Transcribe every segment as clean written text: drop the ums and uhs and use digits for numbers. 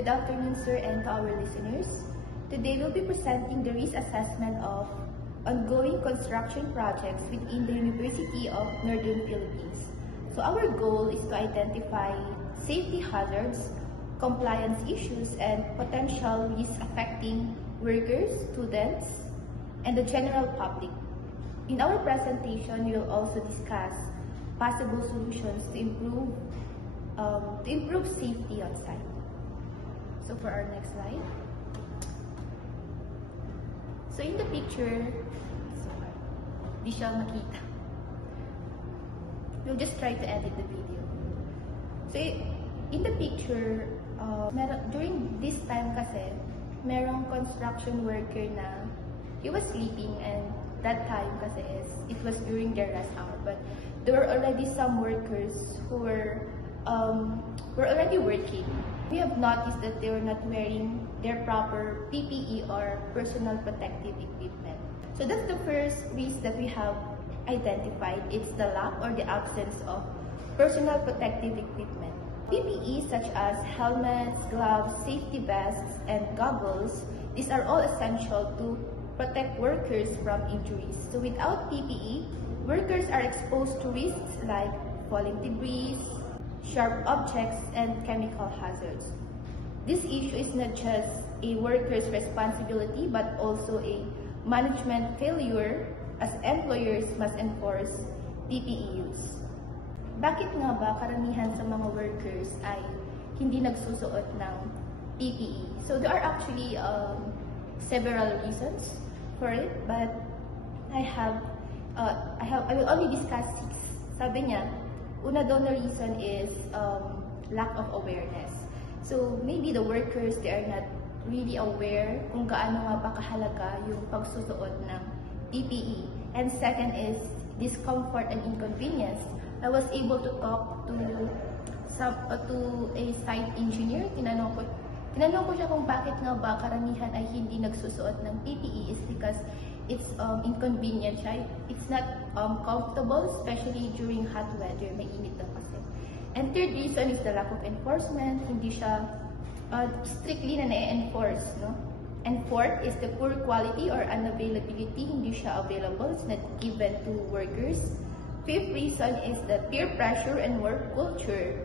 Good afternoon, sir, and to our listeners. Today, we'll be presenting the risk assessment of ongoing construction projects within the University of Northern Philippines. So our goal is to identify safety hazards, compliance issues, and potential risks affecting workers, students, and the general public. In our presentation, we will also discuss possible solutions to improve safety on site. So for our next slide. So in the picture, di siya makita. We'll just try to edit the video. So in the picture, during this time kasi, merong construction worker na he was sleeping, and that time kasi it was during their rest hour. But there were already some workers who were already working. We have noticed that they were not wearing their proper PPE or personal protective equipment. So that's the first risk that we have identified. It's the lack or the absence of personal protective equipment. PPE such as helmets, gloves, safety vests, and goggles, these are all essential to protect workers from injuries. So without PPE, workers are exposed to risks like falling debris, sharp objects, and chemical hazards. This issue is not just a worker's responsibility but also a management failure, as employers must enforce PPE use. Bakit nga ba karamihan sa mga workers ay hindi nagsusuot ng PPE? So there are actually several reasons for it, but I will only discuss 6. Sabi niya, una daw na reason is lack of awareness. So maybe the workers, they are not really aware kung gaano nga ba kahalaga yung pagsusuot ng PPE. And second is discomfort and inconvenience. I was able to talk to a site engineer. Tinanong ko siya kung bakit nga ba karamihan ay hindi nagsusuot ng PPE is because it's inconvenient siya. It's not comfortable, especially during hot weather. May init na kasi. And third reason is the lack of enforcement. Hindi siya strictly na na-enforce, no? And fourth is the poor quality or unavailability. Hindi siya available. It's not given to workers. Fifth reason is the peer pressure and work culture.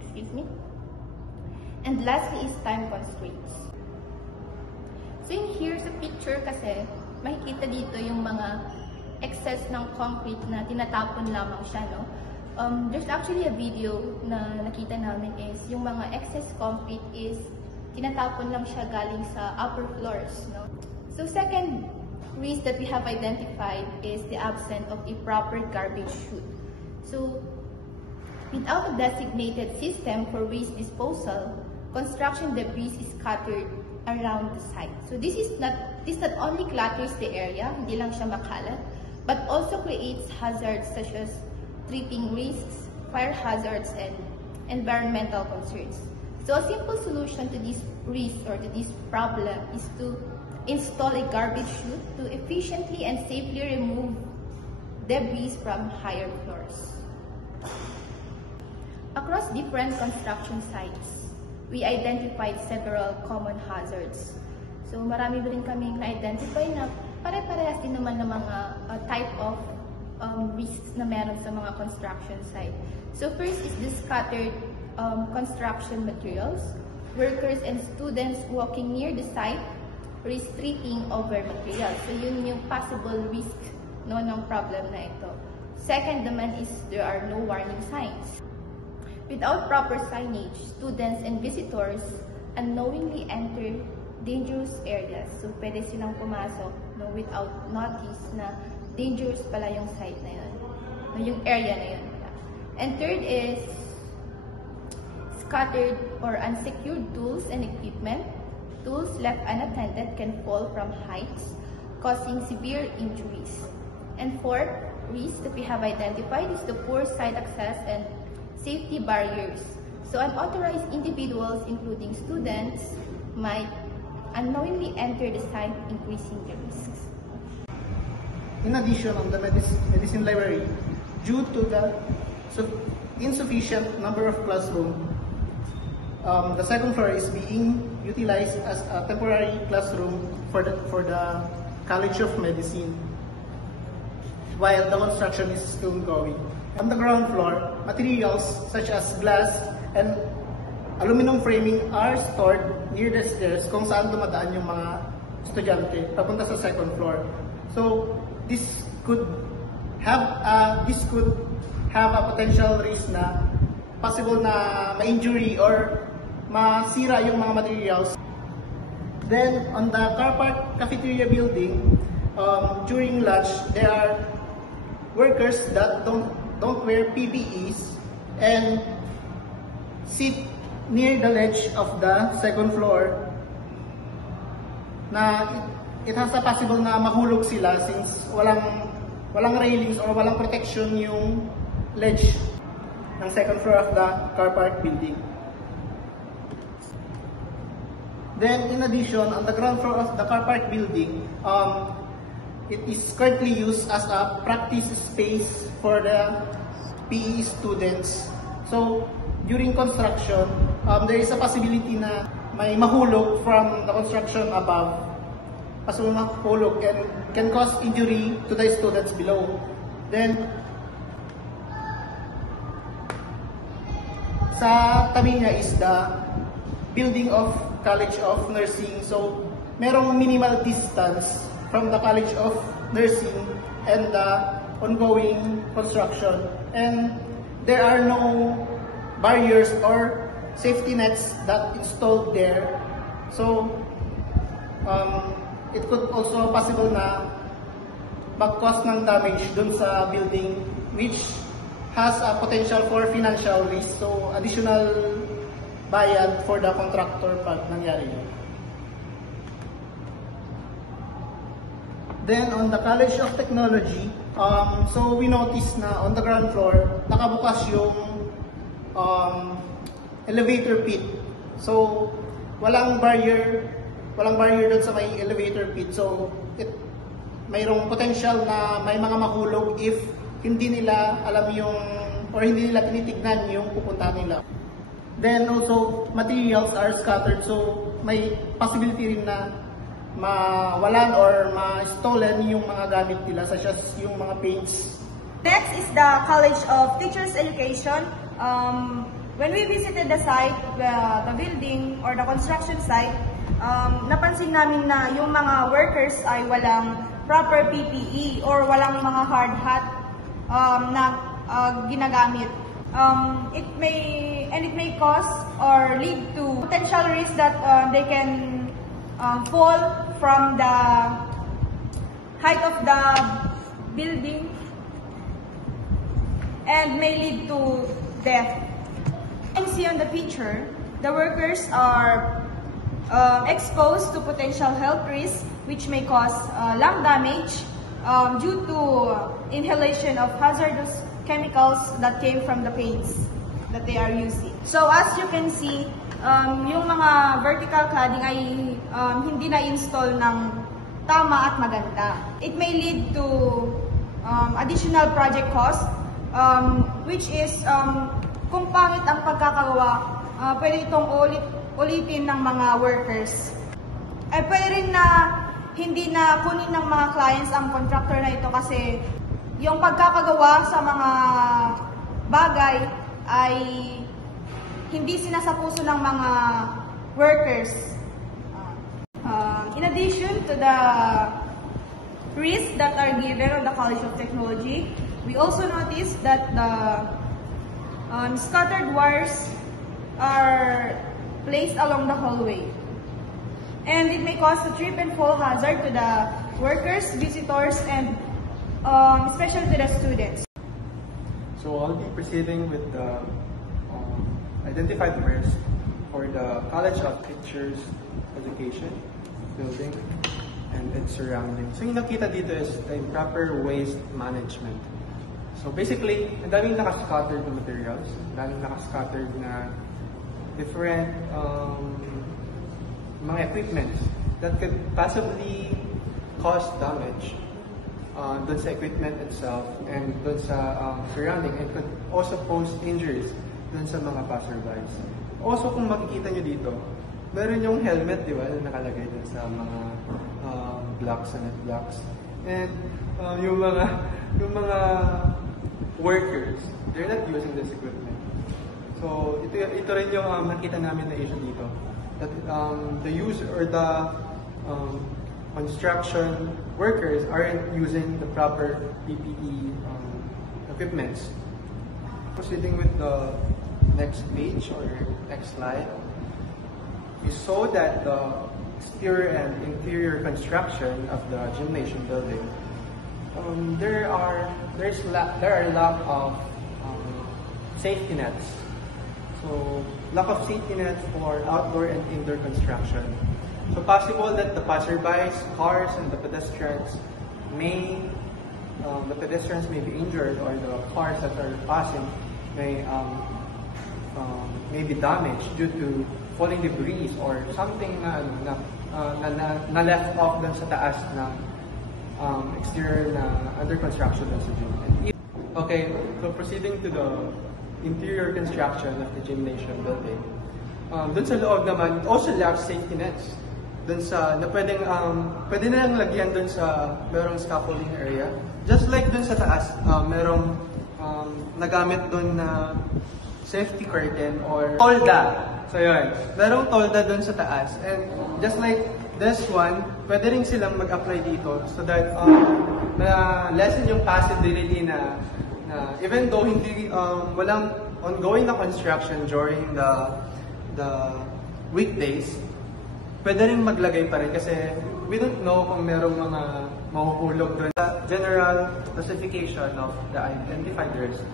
Excuse me. And lastly is time constraints. So in here sa picture kasi, makikita dito yung mga excess ng concrete na tinatapon lamang siya, no? There's actually a video na nakita namin is yung mga excess concrete is tinatapon lang siya galing sa upper floors, no? So second risk that we have identified is the absence of a proper garbage chute. So without a designated system for waste disposal, construction debris is scattered around the site. So this not only clutters the area, hindi lang siya makalat, but also creates hazards such as tripping risks, fire hazards, and environmental concerns. So a simple solution to this risk or to this problem is to install a garbage chute to efficiently and safely remove debris from higher floors. Across different construction sites, we identified several common hazards. So marami rin kaming na-identify na pare-parehas din naman ng mga type of risks na meron sa mga construction site. So first is the scattered construction materials. Workers and students walking near the site risk tripping over materials. So yun yung possible risk, no, ng problem na ito. Second naman is there are no warning signs. Without proper signage, students and visitors unknowingly enter dangerous areas. So pwede silang pumasok, no, without notice na dangerous pala yung site na yun, no, yung area na yun. And third is scattered or unsecured tools and equipment. Tools left unattended can fall from heights, causing severe injuries. And fourth risk that we have identified is the poor site access and safety barriers. So unauthorized individuals, including students, might unknowingly enter the site, increasing the risks. In addition, on the medicine library, due to the insufficient number of classrooms, the second floor is being utilized as a temporary classroom for the College of Medicine, while the construction is still going. On the ground floor, materials such as glass and aluminum framing are stored near the stairs kung saan dumadaan yung mga estudyante papunta sa second floor. So this could have a potential risk na possible na ma-injury or masira yung mga materials. Then on the car park cafeteria building, during lunch there are workers that don't wear PPEs and sit near the ledge of the second floor na it has a possible na mahulog sila since walang railings or walang protection yung ledge ng second floor of the car park building. Then in addition, on the ground floor of the car park building, it is currently used as a practice space for the PE students. So during construction, there is a possibility na may mahulog from the construction above. Possible mahulog can cause injury to the students below. Then sa tabi niya is the building of College of Nursing. So merong minimal distance from the College of Nursing and the ongoing construction, and there are no barriers or safety nets that installed there. So it could also possible na mag-cause ng damage dun sa building, which has a potential for financial risk. So additional bayad for the contractor pag nangyari yun. Then on the College of Technology, so we noticed na on the ground floor, nakabukas yung elevator pit. So walang barrier doon sa may elevator pit. So mayroong potential na may mga mahulog if hindi nila alam or hindi nila tinitignan yung pupuntahan nila. Then also materials are scattered, so may possibility rin na mawalan or ma-stolen yung mga gamit nila, such as yung mga paints. Next is the College of Teachers Education. When we visited the site, the building or the construction site, napansin namin na yung mga workers ay walang proper PPE or walang mga hard hat na ginagamit. It may cause or lead to potential risk that they can fall from the height of the building and may lead to death. You can see on the picture, the workers are exposed to potential health risks which may cause lung damage due to inhalation of hazardous chemicals that came from the paints that they are using. So as you can see, yung mga vertical cladding ay hindi na-install ng tama at maganda. It may lead to additional project cost, which is kung pangit ang pagkakagawa, pwede itong ulitin ng mga workers. Pwede rin na hindi na kunin ng mga clients ang contractor na ito kasi yung pagkakagawa sa mga bagay ay hindi sinasapuso ng mga workers. In addition to the risks that are given on the College of Technology, we also noticed that the scattered wires are placed along the hallway. And it may cause a trip and fall hazard to the workers, visitors, and especially to the students. So I'll be proceeding with the identified risk for the College of Teachers Education building and its surroundings. So yung nakita dito is the improper waste management. So basically, ang daming nakascattered na materials, ang daming nakascattered na different mga equipments that could possibly cause damage dun sa equipment itself and dun sa surrounding, and could also pose injuries dun sa mga passerbys. Also, kung makikita nyo dito, meron yung helmet, di ba, na nakalagay dun sa mga blocks and net blocks. And yung mga workers, they're not using this equipment. So, ito rin yung nakita namin na issue dito. That the user or the construction workers aren't using the proper PPE equipments. Proceeding with the next page or next slide, we saw that the exterior and interior construction of the gymnasium building, there are a lack of safety nets. So, lack of safety nets for outdoor and indoor construction. So, possible that the passerbys, cars, and the pedestrians may be injured, or the cars that are passing may be damaged due to falling debris or something na left off dun sa taas ng exterior na under construction dun sa gym. Okay, so proceeding to the interior construction of the gymnasium building. Dun sa loob naman, it also lacks safety nets. Dun sa, na pwede na lang lagyan dun sa merong scaffolding area. Just like dun sa taas, merong nagamit dun na safety curtain or tolda. So yun, merong tolda dun sa taas. And just like this one, pwede rin silang mag-apply dito so that na-lessen yung possibility na even though hindi walang ongoing na construction during the weekdays, pwede rin maglagay pa rin kasi we don't know kung merong mga mahuhulog doon. General classification of the identified risks.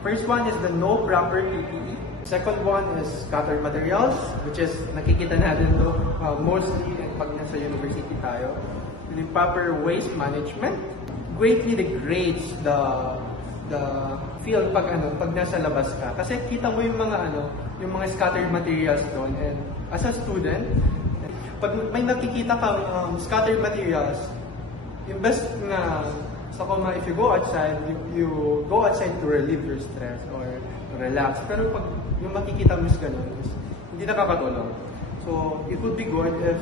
First one is the no proper PPE. Second one is scattered materials, which is nakikita natin to mostly pag nasa university tayo. The proper waste management greatly degrades the field pag nasa labas ka. Kasi kita mo yung mga scattered materials doon, and as a student, pag may nakikita kang scattered materials, invest na sa if you go outside, you go outside to relieve your stress or to relax. Pero pag yung makikita mo is ganun, hindi nakakatulong. So, it would be good if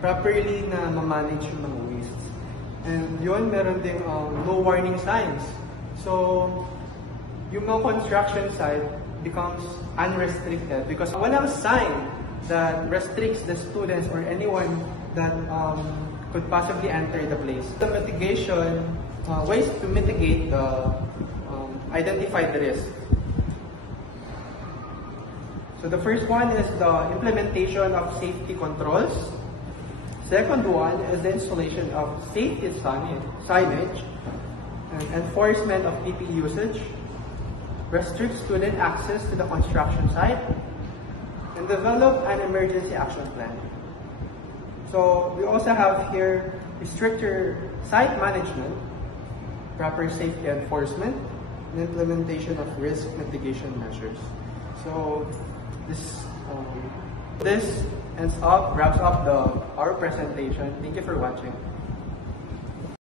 properly na ma-manage yung mga wastes. And yun, meron ding no warning signs. So, yung mga construction site becomes unrestricted because walang sign that restricts the students or anyone that could possibly enter the place. The mitigation, ways to mitigate the identified risk. So the first one is the implementation of safety controls. Second one is the installation of safety signage and enforcement of PPE usage, restrict student access to the construction site, and develop an emergency action plan. So we also have here stricter site management, proper safety enforcement, and implementation of risk mitigation measures. So this wraps up our presentation. Thank you for watching.